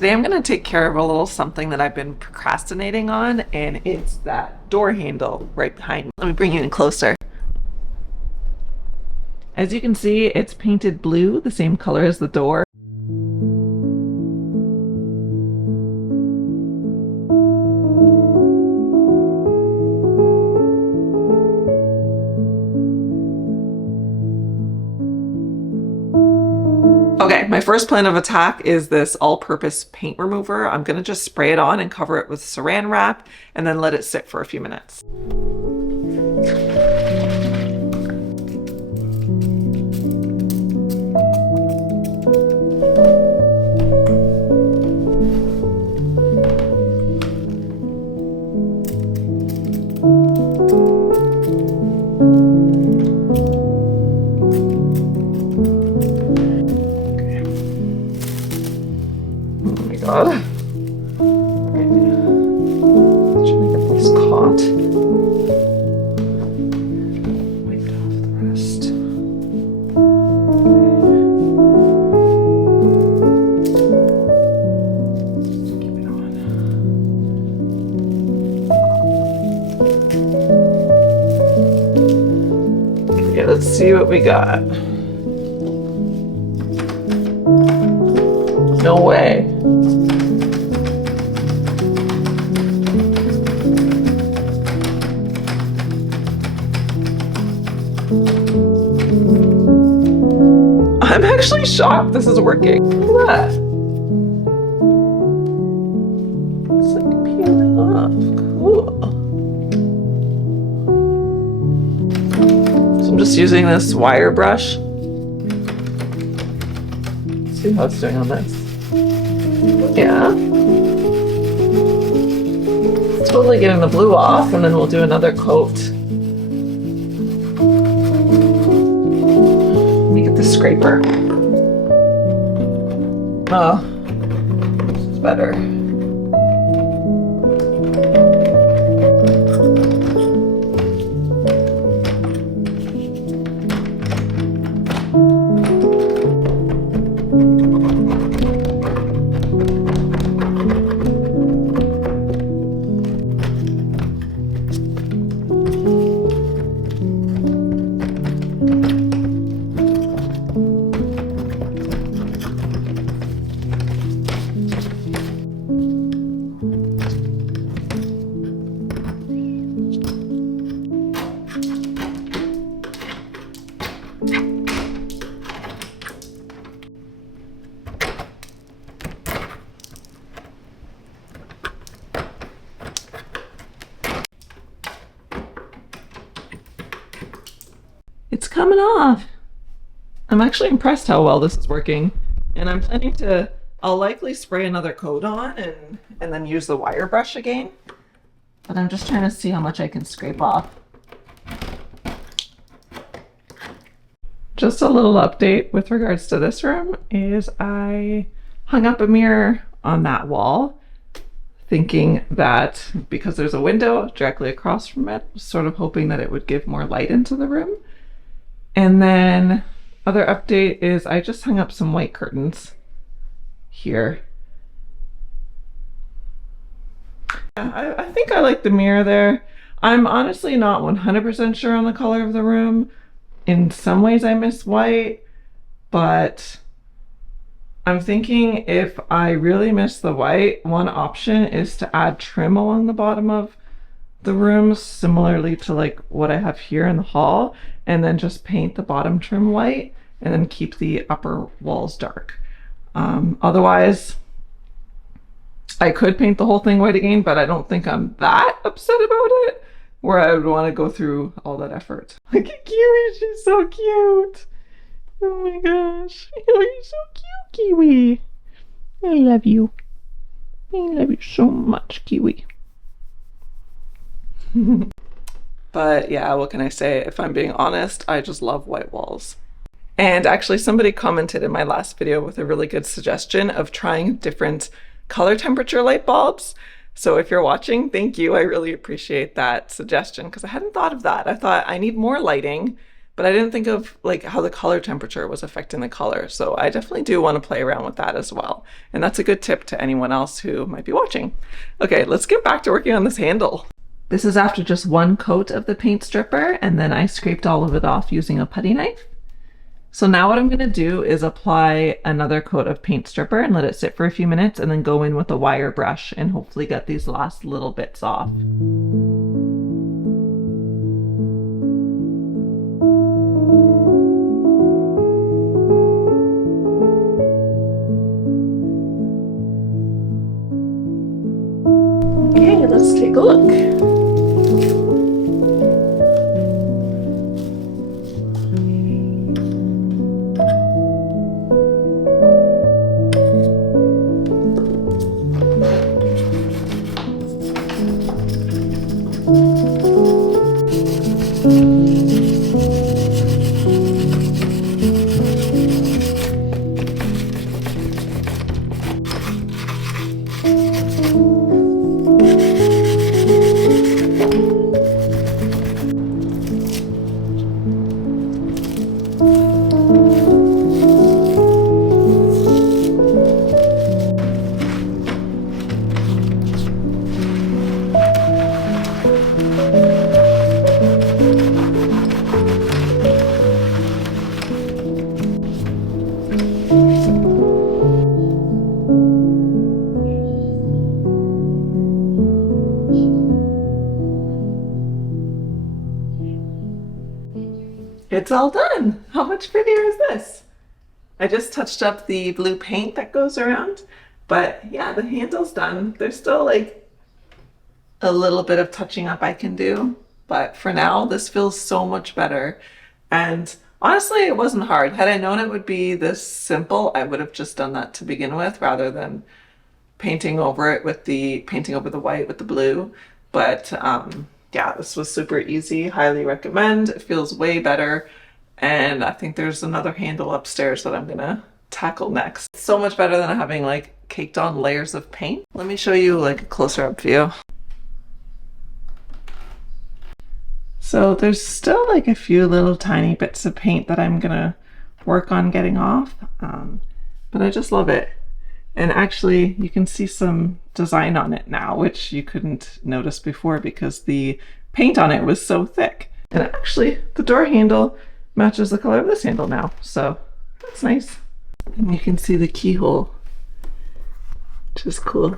Today I'm going to take care of a little something that I've been procrastinating on, and it's that door handle right behind me. Let me bring you in closer. As you can see, it's painted blue, the same color as the door. Okay, my first plan of attack is this all-purpose paint remover. I'm gonna just spray it on and cover it with saran wrap and then let it sit for a few minutes. God. Alright. Trying to get this caught. Wiped off the rest. Okay. Keep it on. Okay, let's see what we got. No way. I'm actually shocked this is working. Look at that. It's like peeling off. Cool. So I'm just using this wire brush. Let's see how it's doing on this. Yeah. Totally getting the blue off, and then we'll do another coat. Let me get the scraper. Oh, this is better. It's coming off. I'm actually impressed how well this is working. And I'm planning to, I'll likely spray another coat on and then use the wire brush again. But I'm just trying to see how much I can scrape off. Just a little update with regards to this room is I hung up a mirror on that wall, thinking that because there's a window directly across from it, sort of hoping that it would give more light into the room. And then other update is I just hung up some white curtains here. I think I like the mirror there. I'm honestly not 100% sure on the color of the room. In some ways I miss white, but I'm thinking if I really miss the white, one option is to add trim along the bottom of the room, similarly to like what I have here in the hall, and then just paint the bottom trim white and then keep the upper walls dark. Otherwise, I could paint the whole thing white again, but I don't think I'm that upset about it where I would want to go through all that effort. Look at Kiwi, she's so cute. Oh my gosh, oh, you're so cute, Kiwi. I love you. I love you so much, Kiwi. But yeah, what can I say? If I'm being honest, I just love white walls. And actually somebody commented in my last video with a really good suggestion of trying different color temperature light bulbs. So if you're watching, thank you. I really appreciate that suggestion because I hadn't thought of that. I thought I need more lighting, but I didn't think of like how the color temperature was affecting the color. So I definitely do want to play around with that as well. And that's a good tip to anyone else who might be watching. Okay, let's get back to working on this handle. This is after just one coat of the paint stripper, and then I scraped all of it off using a putty knife. So now what I'm going to do is apply another coat of paint stripper and let it sit for a few minutes, and then go in with a wire brush and hopefully get these last little bits off. Okay, let's take a look. It's all done. How much prettier is this? I just touched up the blue paint that goes around, but yeah, the handle's done. There's still like a little bit of touching up I can do, but for now, this feels so much better. And honestly, it wasn't hard. Had I known it would be this simple, I would have just done that to begin with rather than painting over it with the white with the blue. But yeah, this was super easy. Highly recommend. It feels way better. And I think there's another handle upstairs that I'm gonna tackle next. It's so much better than having like caked on layers of paint. Let me show you like a closer up view. So there's still like a few little tiny bits of paint that I'm gonna work on getting off, but I just love it. And actually you can see some design on it now, which you couldn't notice before because the paint on it was so thick. And actually the door handle matches the color of this handle now, so that's nice. And you can see the keyhole, which is cool.